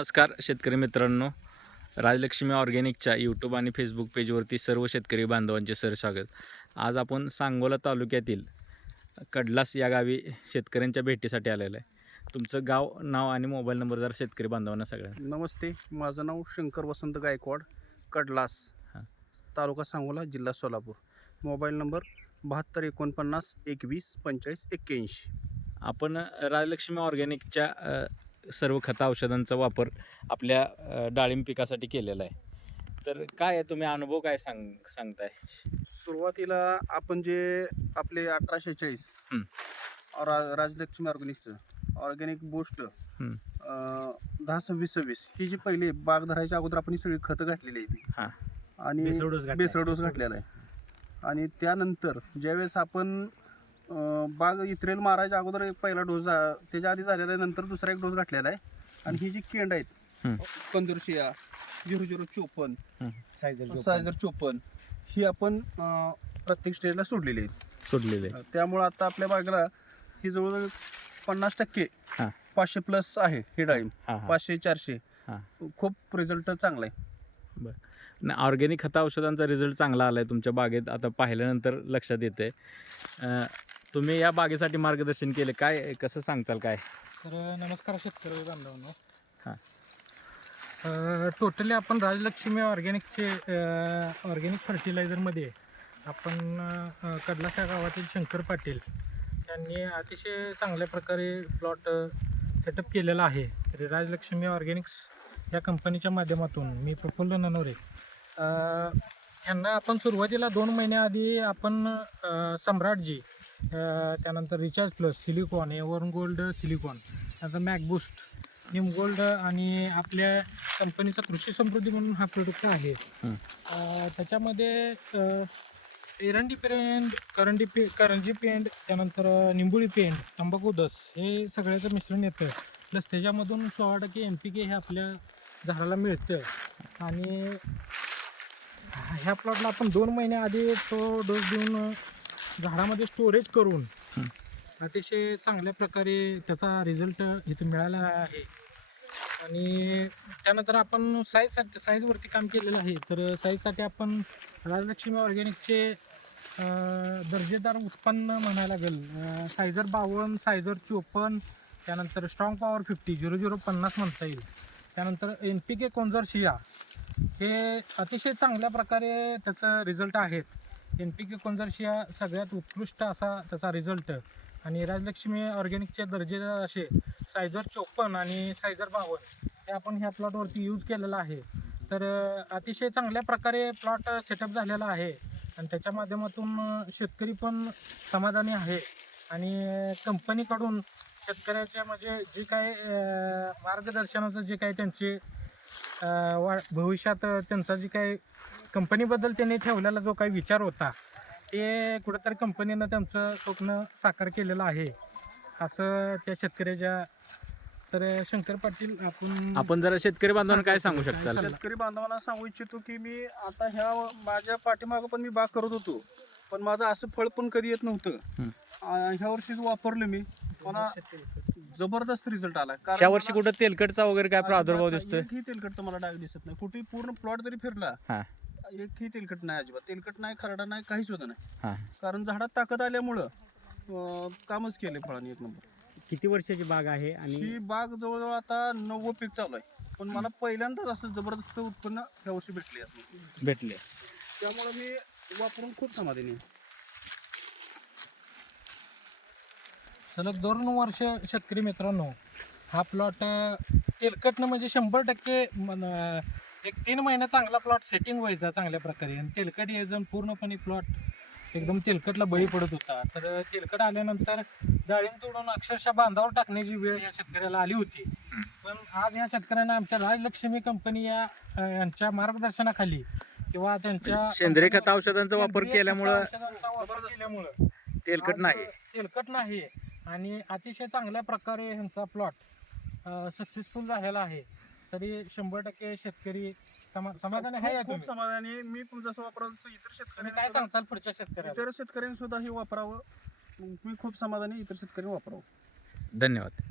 नमस्कार शेतकरी मित्रांनो. राजलक्ष्मी ऑर्गॅनिकच्या यूट्यूब आणि फेसबुक पेजवरती सर्व शेतकरी बांधवांचे सर स्वागत. आज आपण सांगोला तालुक्यातील कडलास या गावी शेतकऱ्यांच्या भेटीसाठी आलेलं आहे. तुमचं गाव नाव आणि मोबाईल नंबर जरा शेतकरी बांधवांना सगळ्यांना नमस्ते माझं नाव शंकर वसंत गायकवाड कडलास हां. तालुका सांगोला जिल्हा सोलापूर. मोबाईल नंबर बहात्तर एकोणपन्नास एकवीस पंचेचाळीस एक्क्याऐंशी. आपण राजलक्ष्मी ऑर्गॅनिकच्या सर्व खता औषधांचा वापर आपल्या डाळिंब पिकासाठी केलेला आहे तर काय आहे तुम्ही अनुभव काय सांग सांगताय सुरुवातीला आपण जे आपले अठराशे चाळीस हं. रा राजलक्ष्मी ऑर्गॅनिकचं ऑर्गॅनिक बूस्ट हं. दहा सव्वीस सव्वीस ही जी पहिली बाग धरायच्या अगोदर आपण ही सगळी खतं घातलेली आहे ती हां. आणि बेसळ डोस घातला. बेसळ डोस घातलेला आहे आणि त्यानंतर ज्यावेळेस आपण बाग इत्रेल मारायच्या अगोदर एक पहिला डोस झा- त्याच्या आधी झालेला आहे नंतर दुसरा एक डोस घातलेला आहे. आणि ही जी केंड आहेत हं. पंधरशिया झिरो झिरो चोपन्न सायझर सायझर चोपन्न ही आपण अं, प्रत्येक स्टेजला सोडलेली आहेत. सोडलेले आहे. त्यामुळं आता आपल्या बागेला ही जवळजवळ पन्नास टक्के हां. पाचशे प्लस आहे हे डाळिंब. हां हां. पाचशे चारशे. हां. खूप रिझल्ट चांगला आहे. नाही ऑर्गॅनिक खता औषधांचा रिझल्ट चांगला आला आहे तुमच्या बागेत. आता पाहिल्यानंतर लक्षात येते तुम्ही या बागेसाठी मार्गदर्शन केले. काय कसं सांगताल काय? तर नमस्कार शेतकरी बांधवांनो. हां. टोटली आपण राजलक्ष्मी ऑर्गॅनिकचे ऑर्गॅनिक फर्टिलायझरमध्ये आपण या गावातील शंकर पाटील यांनी अतिशय चांगल्या प्रकारे प्लॉट सेटअप केलेला आहे. तरी राजलक्ष्मी ऑर्गॅनिक्स या कंपनीच्या माध्यमातून मी प्रफुल्ल ननवरे अ, यांना आपण सुरुवातीला दोन महिन्याआधी आपण सम्राटजी त्यानंतर रिचार्ज प्लस सिलिकॉन एव्हर्न गोल्ड सिलिकॉन नंतर मॅकबूस्ट निम गोल्ड आणि आपल्या कंपनीचा कृषी समृद्धी म्हणून हा प्रोडक्ट आहे. त्याच्यामध्ये एरंडी पेंड करंडी पे करंजी पेंड त्यानंतर निंबोळी पेंड तंबाखू दस हे सगळ्याचं मिश्रण येतं. प्लस त्याच्यामधून सोळा टक्के एन पी के हे आपल्या झाडाला मिळतं. आणि ह्या प्लॉटला आपण दोन महिन्याआधी तो डोस देऊन झाडामध्ये स्टोरेज करून. अतिशय चांगल्या प्रकारे त्याचा रिझल्ट इथे मिळाला आहे. आणि त्यानंतर आपण साईजसाठी साईजवरती काम केलेलं आहे. तर साईजसाठी आपण राजलक्ष्मी ऑर्गॅनिकचे दर्जेदार उत्पन्न म्हणायला लागेल. सायझर बावन्न सायझर चोपन्न त्यानंतर strong power fifty zero zero पन्नास म्हणता येईल. त्यानंतर एन पी के कोंझरशिया हे अतिशय चांगल्या प्रकारे त्याचं रिझल्ट आहेत. एन पी के कोंझरशिया सगळ्यात उत्कृष्ट असा त्याचा रिझल्ट आणि राजलक्ष्मी ऑर्गॅनिकचे दर्जेदार असे सायझर चोपन्न आणि सायझर बावन्न हे आपण ह्या प्लॉटवरती यूज केलेलं आहे. तर अतिशय चांगल्या प्रकारे प्लॉट सेटअप झालेला आहे. आणि त्याच्या माध्यमातून शेतकरी पण समाधानी आहे. आणि कंपनीकडून शेतकऱ्याचे म्हणजे जे काय मार्गदर्शनाचं जे काय त्यांचे वा भविष्यात त्यांचा जे काही कंपनीबद्दल त्यांनी ठेवलेला जो काही विचार होता ते कुठंतरी कंपनीनं त्यांचं स्वप्न साकार केलेलं आहे. असं त्या शेतकऱ्याच्या तर शंकर पाटील आपण आपण जरा शेतकरी बांधवांना काय सांगू शकताल? शेतकरी बांधवांना सांगू इच्छितो की मी आता ह्या माझ्या पाठीमागं पण मी बाग करत होतो. पण माझं असं फळ पण कधी येत नव्हतं. हं. ह्या वर्षीच वापरलं मी. मला जबरदस्त रिझल्ट आला ह्या वर्षी मला- कुठं तेलकटचा वगैरे काय प्रादुर्भाव अजिबात दिसतोय? एकही तेलकटचं मला डाग दिसत नाही. कुठे पूर्ण प्लॉट जरी फिरला हां. एकही तेलकट नाही अजिबात. तेलकट नाही खरडा नाही काहीच होत नाही. हां. कारण झाडात ताकद आल्यामुळं अं, कामच केले फळांनी एक नंबर. किती वर्षाची बाग आहे आणि ही बाग जवळजवळ आता नव्वद पीक चालू आहे. पण मला पहिल्यांदाच असं जबरदस्त उत्पन्न ह्या वर्षी भेटले यातनं. भेटले. त्यामुळे मी वापरून खूप समाधानी आहे. सलग दोन वर्ष शेतकरी मित्रांनो हा प्लॉट तेलकटनं म्हणजे शंभर टक्के मन- एक तीन महिना चांगला प्लॉट सेटिंग व्हायचा चांगल्या प्रकारे. आणि तेलकट यायचं पूर्णपणे प्लॉट एकदम तेलकटला बळी पडत होता. तर तेलकट आल्यानंतर डाळिंब तोडून अक्षरशः बांधावर टाकण्याची वेळ या शेतकऱ्याला आली होती. पण आज या शेतकऱ्यांना आमच्या राजलक्ष्मी कंपनी या यांच्या मार्गदर्शनाखाली किंवा त्यांच्या सेंद्रिय खत औषधांचा वापर केल्यामुळं वापर केल्यामुळं तेलकट नाही. तेलकट नाही. आणि अतिशय चांगल्या प्रकारे ह्यांचा प्लॉट सक्सेसफुल झालेला आहे. तरी शंभर टक्के शेतकरी समा समाधानी आहे या खूप समाधानी आहे. मी पण जसं वापरावं तसं इतर शेतकऱ्यांनी काय सांगताल पुढच्या शेतकऱ्याला? इतर शेतकऱ्यांनी सुद्धा हे वापरावं. मी खूप समाधानी आहे. इतर शेतकऱ्यांनी वापरावं. धन्यवाद.